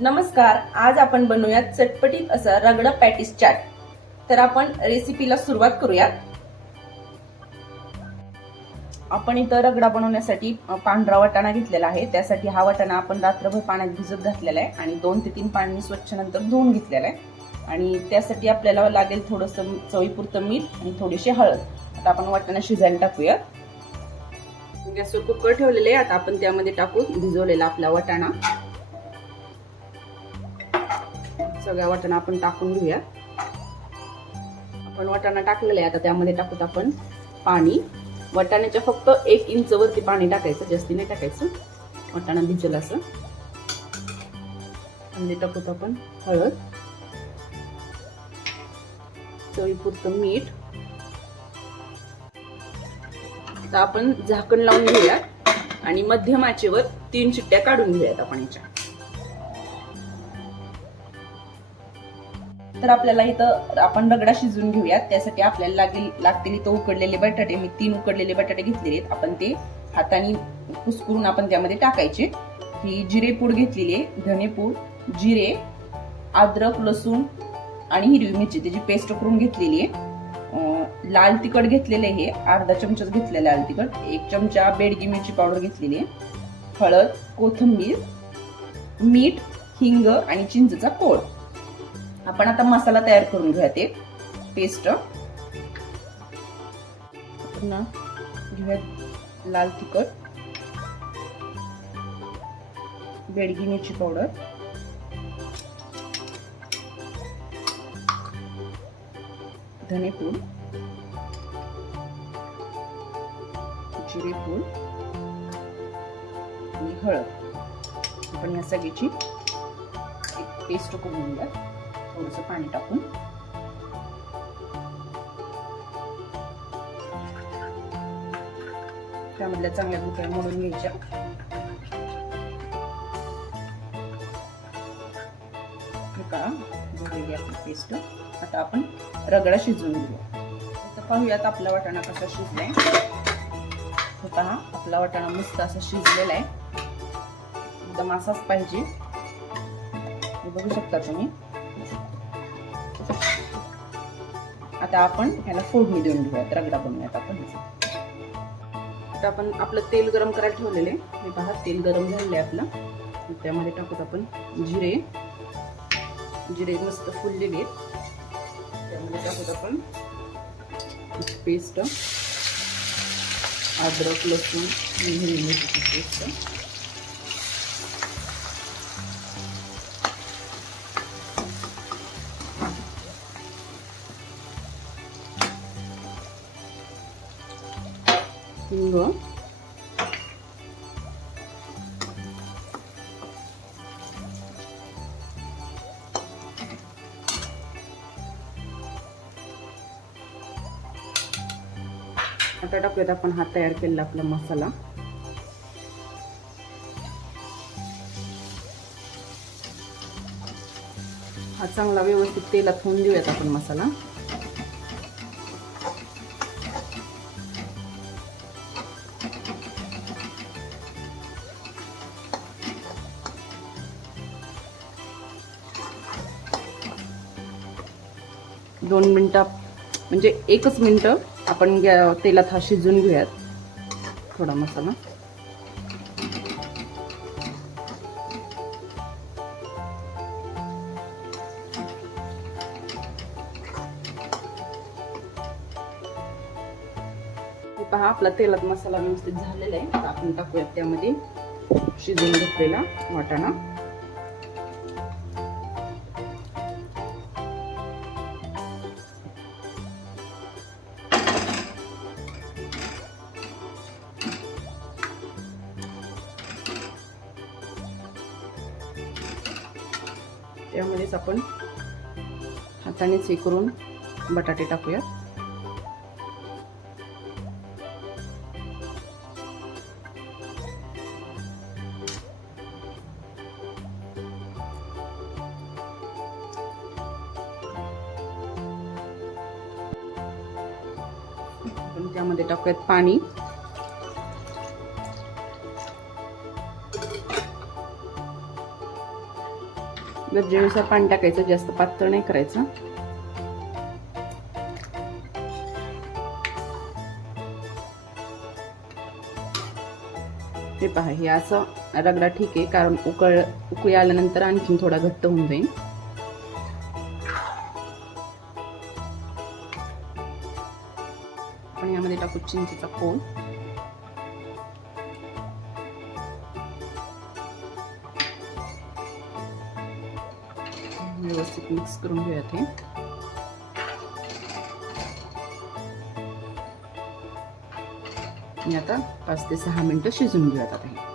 नमस्कार, आज आपण बनवूयात चटपटीत असा रगडा पॅटीस चाट। तर आपण रेसिपीला सुरुवात करूयात। आपण इथं रगडा बनवण्यासाठी पांढरा वाटाणा घेतलेला आहे। त्यासाठी हा वाटाणा आपण रात्रभर पाण्यात भिजत घातलेला आहे आणि 2 ते 3 पाणी स्वच्छ नंतर धुवून घेतलेला आहे। आणि त्यासाठी आपल्याला लागेल थोडंसं चवीपुरतं मीठ आणि थोडीशी हळद। आता आपण वाटाणा शिजायला टाकूया। गॅसवर कुकर ठेवलेले आहे। आता आपण त्यामध्ये टाकू भिजवलेला आपला वाटाणा। सगळा वाटाणा आपण टाकून घेऊया। आपण वाटाणा टाकलेला आहे। आता त्यामध्ये टाकूत आपण पाणी। वाटाण्याच्या फक्त 1 इंच वरती पाणी टाकायचं, जास्ती नाही टाकायचं, वाटाणा भिजेल असं। आणि टाकूत आपण हळद, चवीपुरतं मीठ। आता आपण झाकण लावून घेऊया आणि मध्यम आचेवर 3 शिट्ट्या काढून घेऊयात आपण याच्या। तर आपल्याला इथं आपण रगडा शिजवून घेऊयात। त्यासाठी आपल्याला लागतील इथं उकडलेले बटाटे। मी 3 उकडलेले बटाटे घेतलेले आहेत। आपण ते हाताने कुस्करून आपण त्यामध्ये टाकायचे। ही जिरेपूड घेतलेली आहे, धनेपूड, जिरे, अद्रक, लसूण आणि हिरवी मिरची त्याची पेस्ट करून घेतलेली आहे। लाल तिखट घेतलेले आहे, अर्धा चमचा घेतलेला लाल तिखट, 1 चमचा बेडगी मिरची पावडर घेतलेली आहे, हळद, कोथिंबीर, मीठ, हिंग आणि चिंचेचा कोळ। आपण आता मसाला तयार करून घेऊया। ते पेस्ट पुन्हा घेऊया, लाल तिखट, बेडगी मिरची पावडर, धनेपूड, जिरेपूड आणि हळद। आपण या सगळ्याची एक पेस्ट करून घेऊया, थोडंसं पाणी टाकून। त्यामधल्या चांगल्या गुठळ्या मोडून घ्यायच्या। झालेली आपली पेस्ट। आता आपण रगडा शिजवून घेऊया। आता पाहूयात आपला वाटाणा कसा शिजलाय। पहा, आपला वाटाणा मस्त असा शिजलेला आहे, एकदम असाच पाहिजे, हे बघू शकता तुम्ही। आता आपण ह्याला फोडणी देऊन घेऊयात, रगडा बनवूयात आपण। आता आपण आपलं तेल गरम करायला ठेवलेले, हे पहा तेल गरम झालेलं आहे आपलं। त्यामध्ये टाकूत आपण जिरे, जिरे मस्त फुललेले आहेत। त्यामध्ये टाकूत आपण पेस्ट, अद्रक, लसूण आणि हिरवी मिरचीची पेस्ट, हिंग, आता टाकूयात आपण हा तयार केलेला आपला मसाला। हा चांगला व्यवस्थित तेलात होऊन देऊयात आपण मसाला। दोन मिनिटं म्हणजे 1च मिनिट आपण तेलात हा शिजून घेऊयात थोडा मसाला। पहा, आपला तेलात मसाला व्यवस्थित झालेला आहे। आता आपण टाकूयात त्यामध्ये शिजून घेतलेला वाटाणा। त्यामध्येच आपण हातानेच हे करून बटाटे टाकूया। आपण त्यामध्ये टाकूयात पाणी, गरजेनुसार पाणी टाकायचं, जास्त पातळ नाही करायचं. ते पहा, हे असं रगडा ठीक आहे, कारण उकळी आल्यानंतर आणखीन थोडा घट्ट होऊन जाईल. आपण यामध्ये टाकू चिंचेचा कोळ. व्यवस्थित मिक्स करून घेऊयात हे. आणि आता 5 ते 6 मिनिटं शिजून घेऊयात. आता हे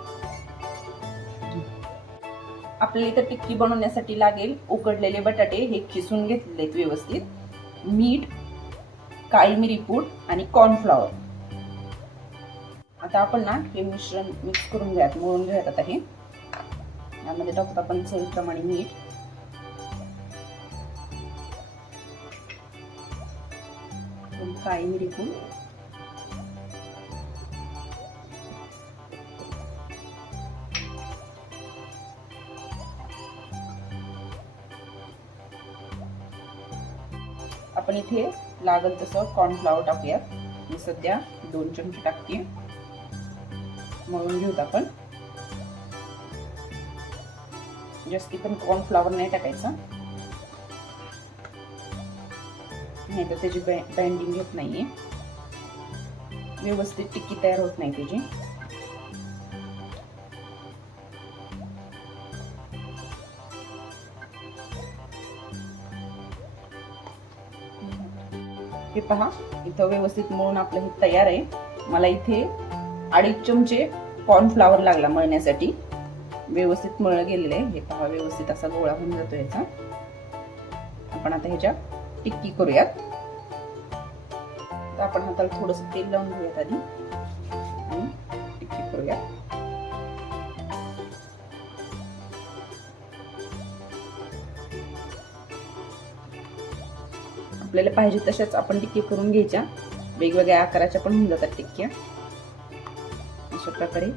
आपल्याला इथं टिक्की बनवण्यासाठी लागेल उकडलेले बटाटे हे किसून घेतलेले आहेत व्यवस्थित, मीठ, काळी मिरी पूड आणि कॉर्नफ्लॉवर. आता आपण ना हे मिश्रण मिक्स करून घेऊयात, मळून घेऊयात. आता हे यामध्ये टाकतो आपण चवीप्रमाणे मीठ, काळी मिरी पूड, आपण इथे लागल तसं कॉर्नफ्लॉवर टाकूयात. मी सध्या 2 चमचे टाकते. मळून घेऊत आपण. जास्ती पण कॉर्नफ्लॉवर नाही टाकायचं, नाही तर त्याची बाइंडिंग घेत नाहीये, व्यवस्थित टिक्की तयार होत नाही त्याची. हे पहा, इथं व्यवस्थित मळून आपलं हे तयार आहे. मला इथे 2.5 चमचे कॉर्नफ्लॉवर लागला मळण्यासाठी. व्यवस्थित मळलं गेलेलं आहे. हे पहा, व्यवस्थित असा गोळा होऊन जातो याचा. आपण आता ह्याच्या टिक्की करूयात. तर आपण हाताला थोडस तेल लावून घेऊयात आधी आणि टिक्की करूयात. आपल्याला पाहिजे तशाच आपण टिक्की करून घ्यायच्या. वेगवेगळ्या आकाराच्या पण होऊन जातात टिक्क्या. अशा प्रकारे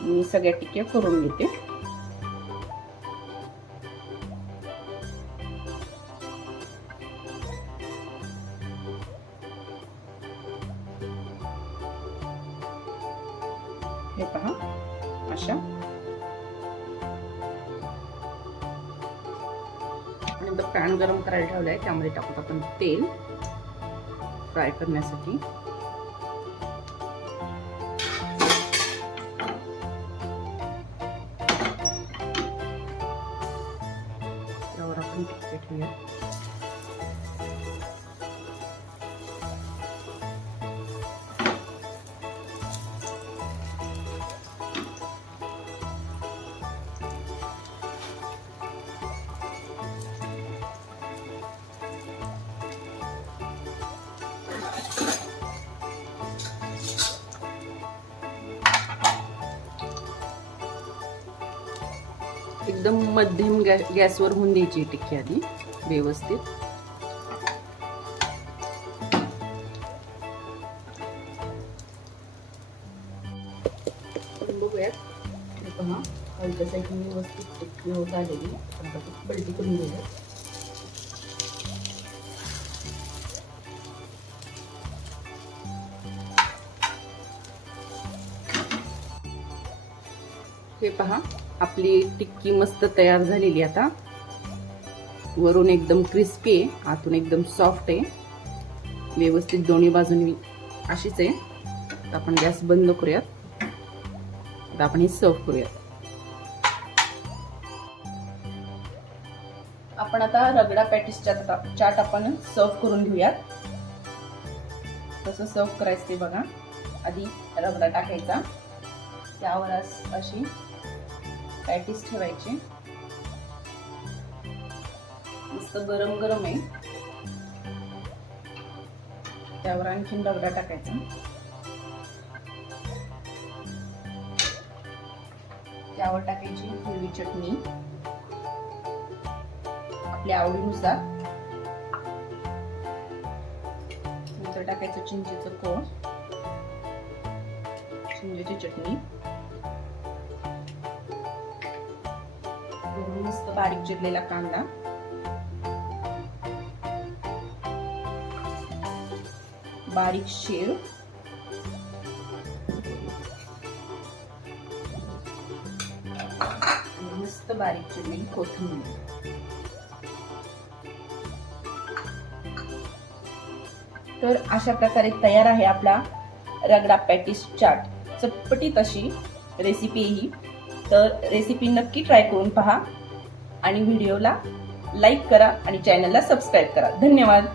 मी सगळ्या टिक्क्या करून घेते. हे पहा, अशा. नंतर पॅन गरम करायला ठेवलाय, त्यामध्ये टाकूत आपण तेल फ्राय करण्यासाठी. त्यावर आपण टिक्की ठेवूया. एकदम मध्यम गॅसवर होऊन द्यायची टिक्की आधी व्यवस्थित. बघूयात. हे पहा, हलक्या साईडने व्यवस्थित टिक्की होत आलेली. आपण पलटी करून घेऊया. हे पहा, आपली टिक्की मस्त तयार झालेली. आता वरून एकदम क्रिस्पी आहे, आतून एकदम सॉफ्ट आहे. व्यवस्थित दोन्ही बाजूनी अशीच आहे. आता आपण गॅस बंद करूयात. आता आपण हे सर्व करूयात. आपण आता रगडा पॅटीसचा चाट आपण सर्व करून घेऊयात. कसं सर्व करायचं ते बघा. आधी रगडा टाकायचा, त्यावर अशी पॅटीस ठेवायची. मस्त गरम गरम आहे. त्यावर आणखीन रगडा टाकायचा. त्यावर टाकायची हिरवी चटणी आपल्या आवडीनुसार. नंतर टाकायचं चिंचेचं कोळ, चिंचेची चटणी, वरून मस्त बारीक चिरलेला कांदा, बारीक शेव, मस्त बारीक चिरलेली कोथिंबीर. तर अशा प्रकारे तयार आहे आपला रगडा पॅटीस चाट. चटपटीत अशी रेसिपी ही. तर रेसिपी नक्की ट्राय करून पहा आणि व्हिडिओला लाईक करा आणि चॅनलला सबस्क्राईब करा. धन्यवाद.